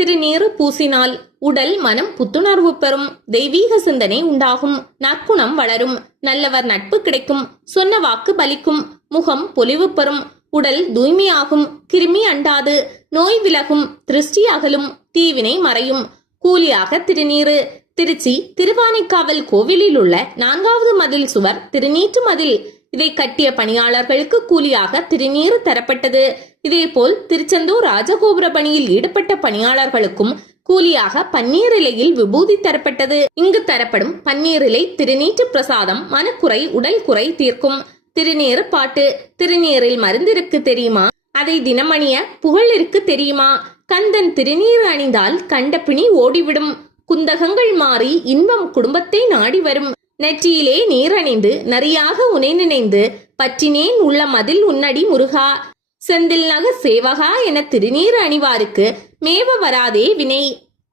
திருநீறு பூசினால் உடல் மனம் புத்துணர்வு பெறும், தெய்வீக சிந்தனை உண்டாகும், நற்குணம் வளரும், நல்லவர் நட்பு கிடைக்கும், சொன்ன வாக்கு பலிக்கும், முகம் பொலிவு பெறும், உடல் தூய்மையாகும், கிருமி அண்டாது, நோய் விலகும், திருஷ்டி அகலும், தீவினை மறையும். கூலியாக திருநீறு. திருச்சி திருவானைக்காவல் கோவிலில் உள்ள 4வது மதில் சுவர் திருநீற்று மதில். இதை கட்டிய பணியாளர்களுக்கு கூலியாக திருநீறு தரப்பட்டது. இதேபோல் திருச்செந்தூர் ராஜகோபுர பணியில் ஈடுபட்ட பணியாளர்களுக்கும் கூலியாக பன்னீர் இலையில் விபூதி தரப்பட்டது. இங்கு தரப்படும் பன்னீர் இலை திருநீற்று பிரசாதம் மனக்குறை உடல் குறை தீர்க்கும். திருநீறு பாட்டு. திருநீரில் மருந்திருக்கு தெரியுமா? அதை தினமணிய புகழிற்கு தெரியுமா? கந்தன் திருநீறு அணிந்தால் கண்ட பிணி ஓடிவிடும், குந்தகங்கள் மாறி இன்பம் குடும்பத்தை நாடி வரும். நெற்றியிலே நீரணிந்து நரியாக உனை நினைந்து பற்றினேன் உள்ள மதில் உன்னடி முருகா. செந்தில் நகர் சேவகா என திருநீறு அணிவாருக்கு மேவ வராதே வினை.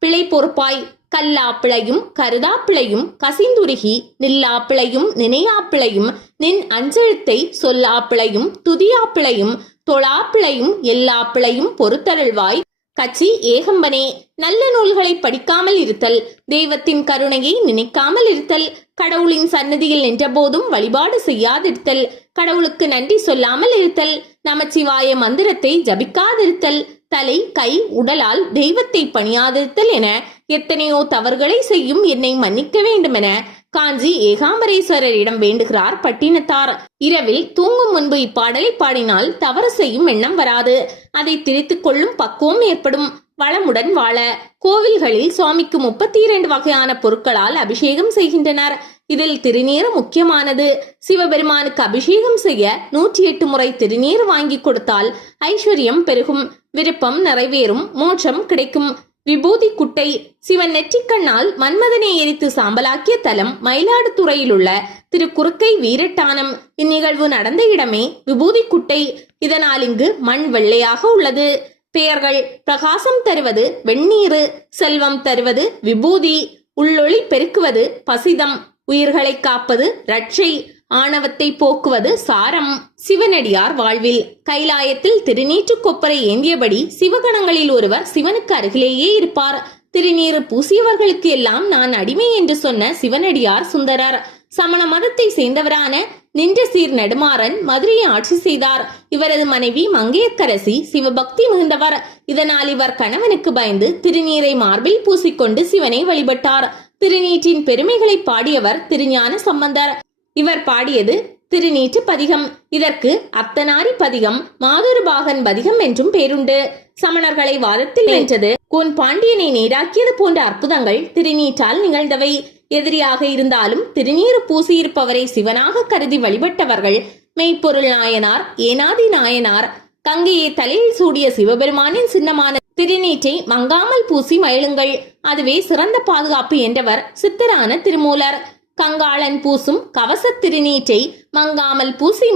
பிழை பொறுப்பாய். கல்லாப்பிளையும் கருதாப்பிளையும் கசிந்துருகி நில்லாப்பிளையும் நினையாப்பிளையும் நின் அஞ்செழுத்தை சொல்லாப்பிளையும் துதியாப்பிளையும் தொழாப்பிளையும் எல்லாப்பிளையும் பொறுத்தருள்வாய். கச்சி ஏகம்பனே. நல்ல நூல்களை படிக்காமல் இருத்தல், தெய்வத்தின் கருணையை நினைக்காமல் இருத்தல், கடவுளின் சன்னதியில் நின்ற போதும் வழிபாடு செய்யாதிருத்தல், கடவுளுக்கு நன்றி சொல்லாமல் இருத்தல், நமச்சிவாய மந்திரத்தை ஜபிக்காதிருத்தல், தலை கை உடலால் தெய்வத்தை பணியாதிருத்தல் என எத்தனையோ தவறுகளை செய்யும் என்னை மன்னிக்க வேண்டுமென காஞ்சி ஏகாம்பரேஸ்வரரிடம் வேண்டுகிறார் பட்டினத்தார். இரவில் தூங்கும் முன்பு இப்பாடலை பாடினால் தவறு செய்யும் எண்ணம் வராது, அதை திரித்துக் கொள்ளும் பக்குவம் ஏற்படும். வளமுடன் வாழ. கோவில்களில் சுவாமிக்கு 32 வகையான பொருட்களால் அபிஷேகம் செய்கின்றனர். இதில் திருநீறு முக்கியமானது. சிவபெருமானுக்கு அபிஷேகம் செய்ய 108 முறை திருநீர் வாங்கி கொடுத்தால் ஐஸ்வர்யம் பெருகும், விருப்பம் நிறைவேறும், மோட்சம் கிடைக்கும். விபூதி குட்டை. சிவன் நெற்றிக்கண்ணால் மன்மதனை எரித்து சாம்பலாக்கிய தலம் மயிலாடுதுறையில் உள்ள திருக்குறுக்கை வீரட்டானம். இந்நிகழ்வு நடந்த இடமே விபூதி குட்டை. இதனால் இங்கு மண் வெள்ளையாக உள்ளது. பெயர்கள். பிரகாசம் தருவது வெந்நீரு, செல்வம் தருவது விபூதி, உள்ளொளி பெருக்குவது பசிதம், உயிர்களை காப்பது ரட்சை, ஆணவத்தை போக்குவது சாரம். சிவனடியார் வாழ்வில். கைலாயத்தில் திருநீற்று கொப்பரை ஏந்தியபடி சிவகணங்களில் ஒருவர் சிவனுக்கு அருகிலேயே இருப்பார். திருநீறு பூசியவர்களுக்கு எல்லாம் நான் அடிமை என்று சொன்ன சிவனடியார் சுந்தரர். சமண மதத்தை சேர்ந்தவரான நின்ற சீர் நெடுமாறன் மதுரையை ஆட்சி செய்தார். இவரது மனைவி மங்கையர்க்கரசி சிவபக்தி மிகுந்தவர். இதனால் இவர் கணவனுக்கு பயந்து திருநீரை மார்பில் பூசிக்கொண்டு சிவனை வழிபட்டார். திருநீற்றின் பெருமைகளை பாடியவர் திருஞான சம்பந்தர். இவர் பாடியது திருநீற்று பதிகம். இதற்கு அர்த்தநாரி பதிகம், மாதுருபாகன் பதிகம் என்றும் பேருண்டு. சமணர்களை வாதத்தில் வென்றது, கோன் பாண்டியனை நேராக்கியது போன்ற அற்புதங்கள் திருநீற்றால் நிகழ்ந்தவை. எதிரியாக இருந்தாலும் திருநீறு பூசியிருப்பவரை சிவனாக கருதி வழிபட்டவர்கள் மெய்ப்பொருள் நாயனார், ஏனாதி நாயனார். கங்கையை தலையில் சூடிய சிவபெருமானின் சின்னமான திருநீற்றை மங்காமல் பூசி மயிலுங்கள், அதுவே சிறந்த பாதுகாப்பு என்றவர் சித்தரான திருமூலர். கங்காளன் பூசும் கவச திருநீற்றை மங்காமல் பூசி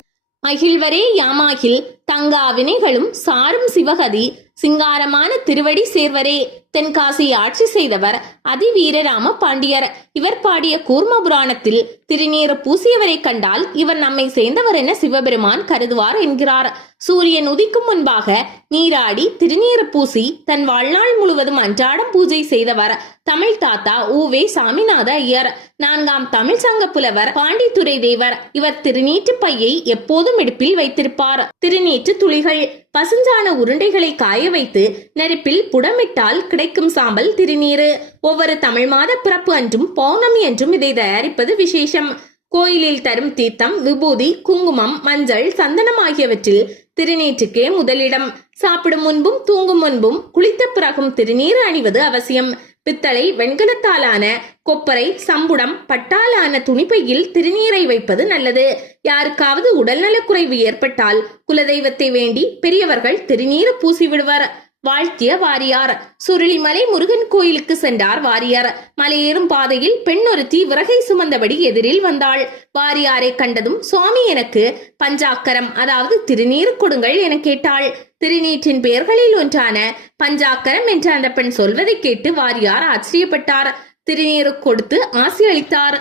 மகிழ்வரே யாமாகில் தங்கா வினைகளும் சாரும் சிவகதி சிங்காரமான திருவடி சேர்வரே. தென்காசி ஆட்சி செய்தவர் அதிவீரராம பாண்டியர். இவர் பாடிய கூர்ம புராணத்தில் திருநீறு பூசியவரை கண்டால் இவர் நம்மை சேர்ந்தவர் என சிவபெருமான் கருதுவார் என்கிறார். சூரியன் உதிக்கும் முன்பாக நீராடி திருநீறு பூசி தன் வாழ்நாள் முழுவதும் அன்றாடம் பூஜை செய்தவர் தமிழ் தாத்தா உவே சாமிநாத ஐயர். 4ஆம் தமிழ் சங்க புலவர் பாண்டித்துரை தேவர். இவர் திருநீற்று பையை எப்போதும் இடுப்பில் வைத்திருப்பார். திருநீற்று துளிகள். பசுஞ்சான உருண்டைகளை காய வைத்து நெருப்பில் புடமிட்டால் கிடைக்கும் சாம்பல் திருநீறு. ஒவ்வொரு தமிழ் மாத பிறப்பு அன்றும் பௌர்ணமி என்றும் இதை தயாரிப்பது விசேஷம். கோயிலில் தரும் தீர்த்தம், விபூதி, குங்குமம், மஞ்சள், சந்தனம் ஆகியவற்றில் திருநீற்றுக்கே முதலிடம். சாப்பிடும் முன்பும் தூங்கும் முன்பும் குளித்த பிறகும் திருநீறு அணிவது அவசியம். பித்தளை, வெண்கலத்தாலான கொப்பரை, சம்புடம், பட்டாலான துணிப்பையில் திருநீரை வைப்பது நல்லது. யாருக்காவது உடல்நலக்குறைவு ஏற்பட்டால் குலதெய்வத்தை வேண்டி பெரியவர்கள் திருநீறு பூசிவிடுவர். வாழ்த்திய வாரியார். சுருளிமலை முருகன் கோயிலுக்கு சென்றார் வாரியார். மலையேறும் பாதையில் பெண் ஒருத்தி விறகை சுமந்தபடி எதிரில் வந்தாள். வாரியாரை கண்டதும் சுவாமி எனக்கு பஞ்சாக்கரம் அதாவது திருநீறு கொடுங்கள் என கேட்டாள். திருநீற்றின் பெயர்களில் ஒன்றான பஞ்சாக்கரம் என்று அந்த பெண் சொல்வதை கேட்டு வாரியார் ஆச்சரியப்பட்டார். திருநீறு கொடுத்து ஆசி அளித்தார்.